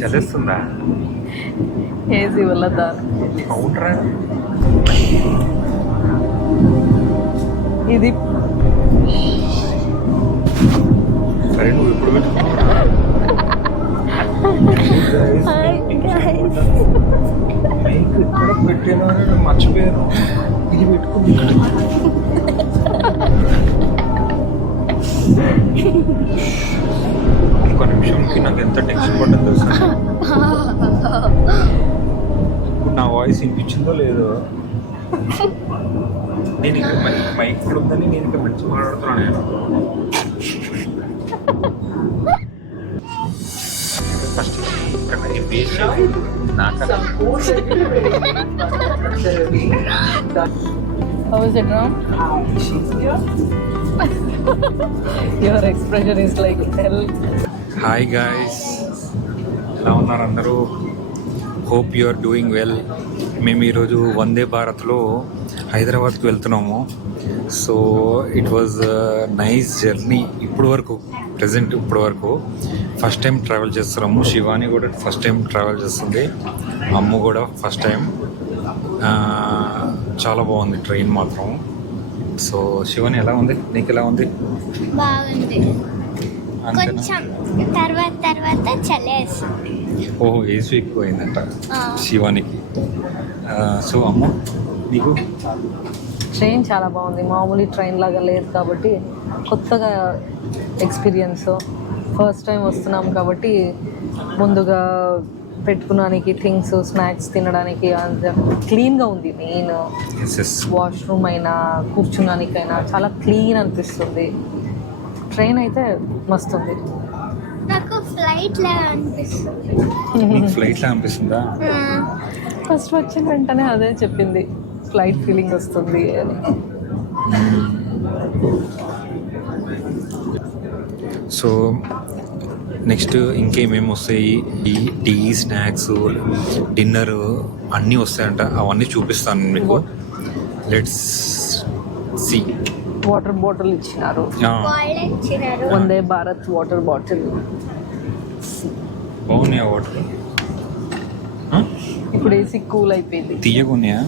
చలిస్తుందా? AC వల్ల అవునరా, ఇది సరే నువ్వు ఎప్పుడు ఇక్కడ పెట్టాను అని మర్చిపోయాను. ఇది పెట్టుకుంది ఒక నిమిషంకి నాకు ఎంత టెన్షన్ పడ్డది తెలుసా? ఇప్పుడు నా వాయిస్ వినిపించిందో లేదో. నేను ఇక్కడ మైక్ కూడా ఉందని నేను ఇక్కడ మంచి మాట్లాడుతున్నాను. నేను ఫస్ట్ ఇక్కడ నాకన్నా How is it now? Your expression is like hell. Hi guys, ఎలా ఉన్నారు అందరూ? Hope you are doing well. మేము ఈరోజు వందే భారత్లో హైదరాబాద్కి వెళ్తున్నాము. So it was nice journey. ఇప్పుడు వరకు ఫస్ట్ టైం ట్రావెల్ చేస్తున్నాము. శివాని కూడా ఫస్ట్ టైం ట్రావెల్ చేస్తుంది, అమ్ము కూడా ఫస్ట్ టైం. చాలా బాగుంది ట్రైన్ మాత్రం. సో శివాని ఎలా ఉంది? నీకు ఎలా ఉంది? బాగుంది. కొంచెం తర్వాత చలేస్తుంది. ఓహో, ఏసీ ఎక్కువ అయిందంట శివానికి. సో అమ్మ నీకు? ట్రైన్ చాలా బాగుంది. మామూలు ట్రైన్ లాగా లేదు కాబట్టి కొత్తగా ఎక్స్పీరియన్స్. ఫస్ట్ టైం వస్తున్నాం కాబట్టి ముందుగా పెట్టుకున్నానికి థింగ్స్, స్నాక్స్ తినడానికి క్లీన్గా ఉంది. మెయిన్ వాష్రూమ్ అయినా కూర్చున్నానికైనా చాలా క్లీన్ అనిపిస్తుంది. ట్రైన్ అయితే మస్తు ఉంది. నాకు ఫ్లైట్ లాగా అనిపిస్తుంది. ఫ్లైట్ లాగా అనిపిస్తుందా? ఫస్ట్ వచ్చిన వెంటనే అదే చెప్పింది, ఫ్లైట్ ఫీలింగ్ వస్తుంది అని. సో నెక్స్ట్ ఇంకేమేమి వస్తాయి? టీ, స్నాక్స్, డిన్నర్ అన్నీ వస్తాయంట. అవన్నీ చూపిస్తాను మీకు. Let's see. వాటర్ బాటిల్ ఇచ్చినారు, ఇచ్చినారు. Vande Bharat water bottle. బాగున్నాయా వాటర్? ఇప్పుడు ఏసీ కూల్ అయిపోయింది. తీయగా ఉన్నాయా?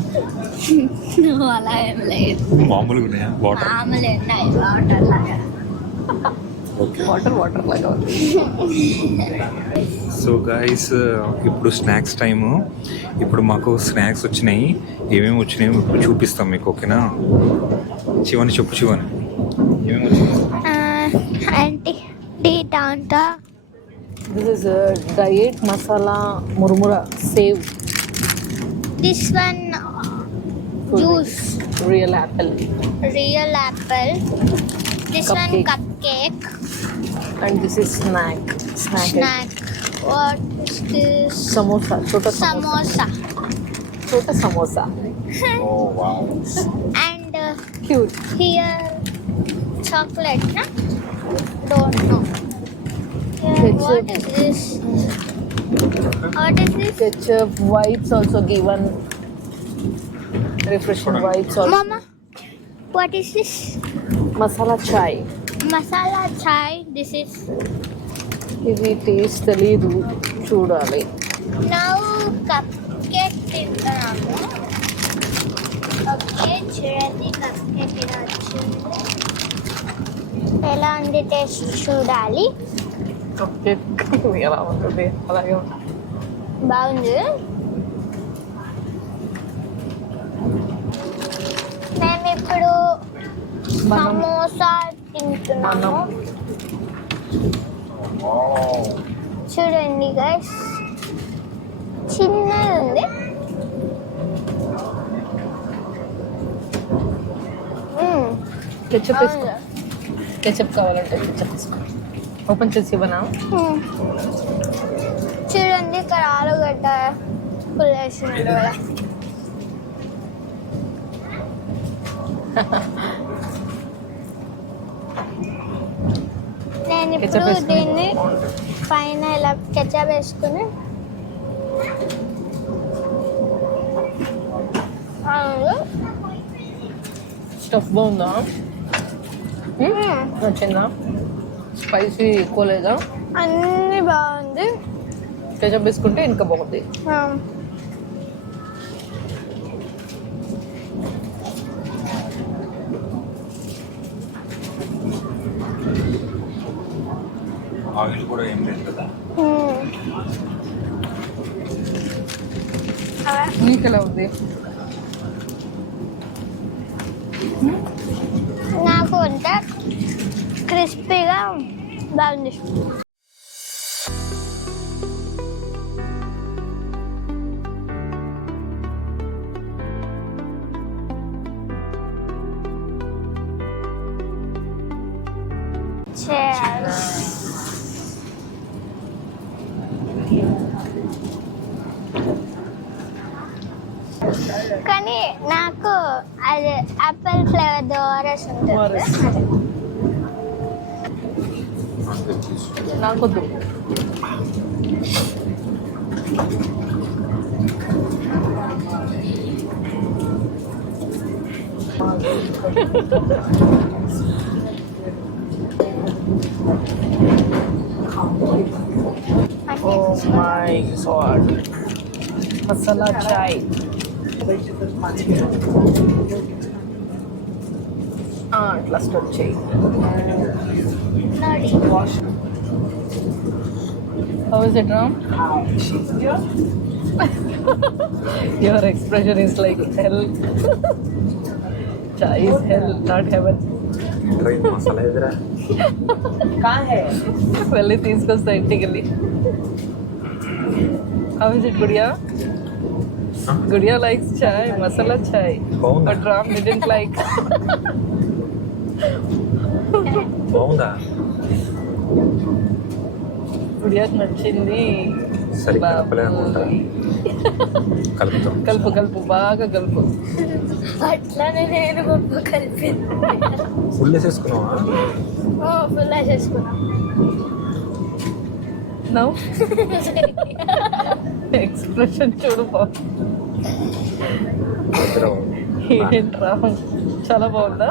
అలా ఏం లేదు, మామూలుగా ఉన్నాయా వాటర్? మామూలు ఉన్నాయి వాటర్ లాగా. వాటర్ లాగా ఉంది. సో గాయస్, ఇప్పుడు స్నాక్స్ టైము. ఇప్పుడు మాకు స్నాక్స్ వచ్చినాయి. ఏమేమి వచ్చినాయి ఇప్పుడు చూపిస్తాం మీకు, ఓకేనా? శివాని చెప్పు. శివాని ఏమేమి వచ్చినాయి? అంటే టీ టాంటా. This is diet masala murmura sev. This one juice, real apple. This one cupcake. And this is snack. What is this? Samosa. Samosa. Chota samosa. Oh wow. And Cute. here chocolate, na? Don't know. What is this? Ketchup, wipes also given. Refreshing wipes also. Mama, what is this? Masala chai. This is. ఇది taste తెలీదు, చూడాలి. Now cupcake తింటాము. Okay, చూడండి cupcake ఇలా వచ్చింది. ఎలా ఉంది taste చూడాలి. ఎలా ఉంటుంది? అలాగే బాగుంది. మేము ఇప్పుడు సమోసా తింటున్నాము. చూడండి గైస్, చిన్నది ఉంది. కెచప్ వేసుకో. కెచప్ కావాలంటే కెచప్ వేసుకో. ఓపెన్ చేసి ఇవ్వనా? చూడండి, ఇక్కడ ఆలుగడ్డ పుల్లేసినాడు కదా. నేను ఇప్పుడు దీన్ని పైన ఇలా కెచప్ వేసుకుని స్టఫ్ బాగుందా? నచ్చిందా? స్పైసీ ఎక్కువ లేదా? అన్నీ బాగుంది. కేచప్ వేసుకుంటే ఇంకా బాగుంది. ఆయిల్ కూడా ఏం లేదు కదా. నీకు ఎలా ఉంది? నాకు అంతా క్రిస్పీగా బాగుంది. కానీ నాకు అది యాపిల్ ఫ్లేవర్ దోరస్ ఉంటుంది. నాకొద్దు. Oh my god. Masala chai. ఇట్లా స్టోర్ చేయి. How is it, Ram? Your expression is like hell. Chai is hell, not heaven. Masala ఎదురా వెళ్ళి తీసుకొస్తా ఇంటికి వెళ్ళి. How is it, Gudiya? Gudiya likes chai, masala chai. But Ram didn't like. బాగుందా? గుడియాకి నచ్చింది. సరిగ్గా కలపలేకుండా కలుపుతాం. కలుపు కలుపు బాగా కలుపు. అట్లానే నేను గొప్ప కలిపింది. ఫుల్ వేసేసుకున్నావా? ఫుల్ వేసేసుకున్నా. నౌ ఎక్స్ప్రెషన్ చూడు బాగుంది. ఏంట్రా చాలా బాగుందా?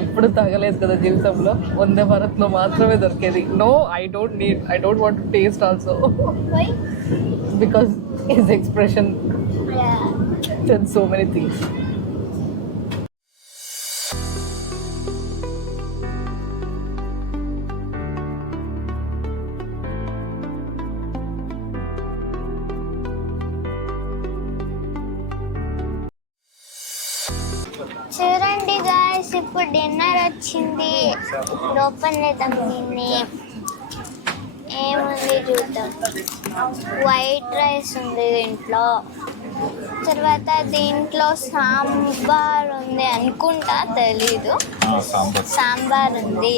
ఎప్పుడు తాగలేదు కదా జీవితంలో. వందే భారత్లో మాత్రమే దొరికేది. No, I don't want to taste also because his expression tells so many things. చూడండి గాయ్స్, ఇప్పుడు డిన్నర్ వచ్చింది. ఓపెన్ చేద్దాం దీన్ని. ఏముంది చూద్దాం. వైట్ రైస్ ఉంది దీంట్లో. తర్వాత దీంట్లో సాంబార్ ఉంది అనుకుంటా, తెలీదు. సాంబార్ ఉంది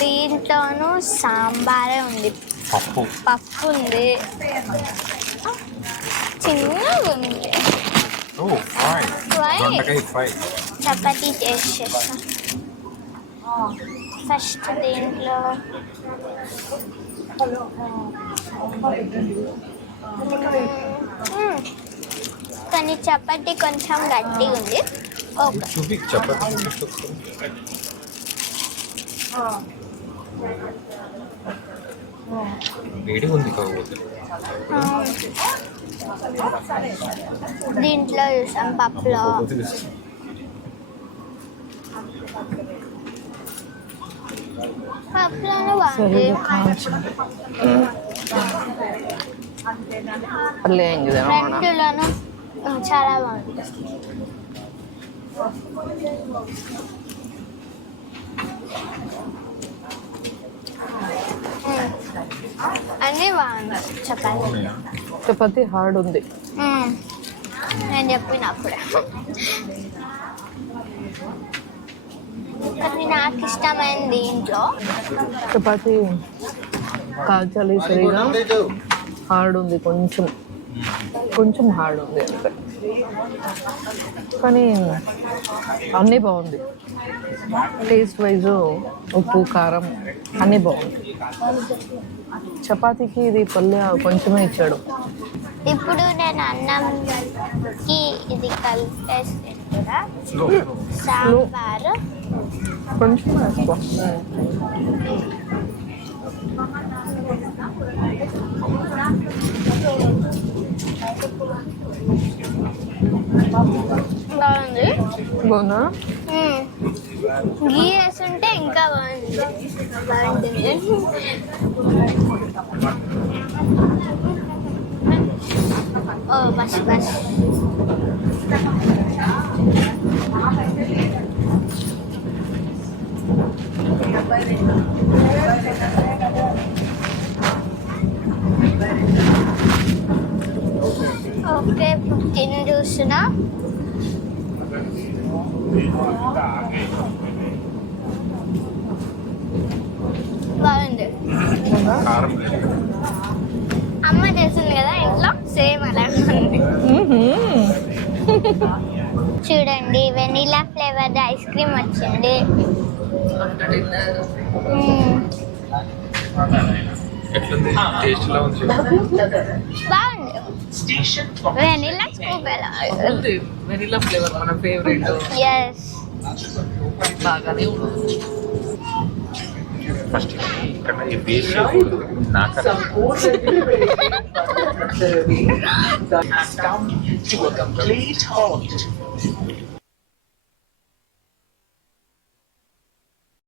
దీంట్లోనూ సాంబారే ఉంది. పప్పు ఉంది, చిన్నగా ఉంది. చపాతీ చేసేస్తా. ఫస్ట్ దీంట్లో కానీ చపాతీ కొంచెం గట్టిగా ఉంది. ఓకే, వేడిగా ఉంది కాకపోతే. దీంట్లో చూసాం పప్పులో పప్పులోనే బాగుంది. రెండులోనూ చాలా బాగుంది. అన్నీ బాగుంది. చపాతీ హార్డ్ ఉంది. నేను చెప్పినప్పుడే. కానీ నాకు ఇష్టమైన దీంట్లో చపాతీ కాల్చాలి సరిగా. హార్డ్ ఉంది, కొంచెం హార్డ్ ఉంది అంతే. కానీ అన్నీ బాగుంది. టేస్ట్ వైజ్ ఉప్పు కారం అన్నీ బాగుంది. చపాతీకి ఇది పల్లె కొంచెమే ఇచ్చాడు. ఇప్పుడు నేను అన్నంకి ఇది కలిపేసి కూర, స్లో సాంబారు, కొంచెం ఎక్కువ. బాగుంది. బాగుందా? గీ వేస్తుంటే ఇంకా బాగుంటుంది. ఓ బస్ బస్. ఓకే, తిని చూస్తున్నా. బాగుంది. కారం లేదు. అమ్మ చేసింది కదా ఇంట్లో, సేమ్ అలా ఉంది. చూడండి, వెనీలా ఫ్లేవర్ ఐస్ క్రీమ్ వచ్చింది. ఎట్లుంది? టేస్ట్ ఎలా ఉంది? బాగుంది. వెనీలా స్కూప్ ఎలా? వెనిలా ఫ్లేవర్ మన ఫేవరెట్. ఎస్. బాగానే ఉంది. ఫస్ట్ ఇక్కడ ఈ బేస్ నాకన్నా Come to a complete halt.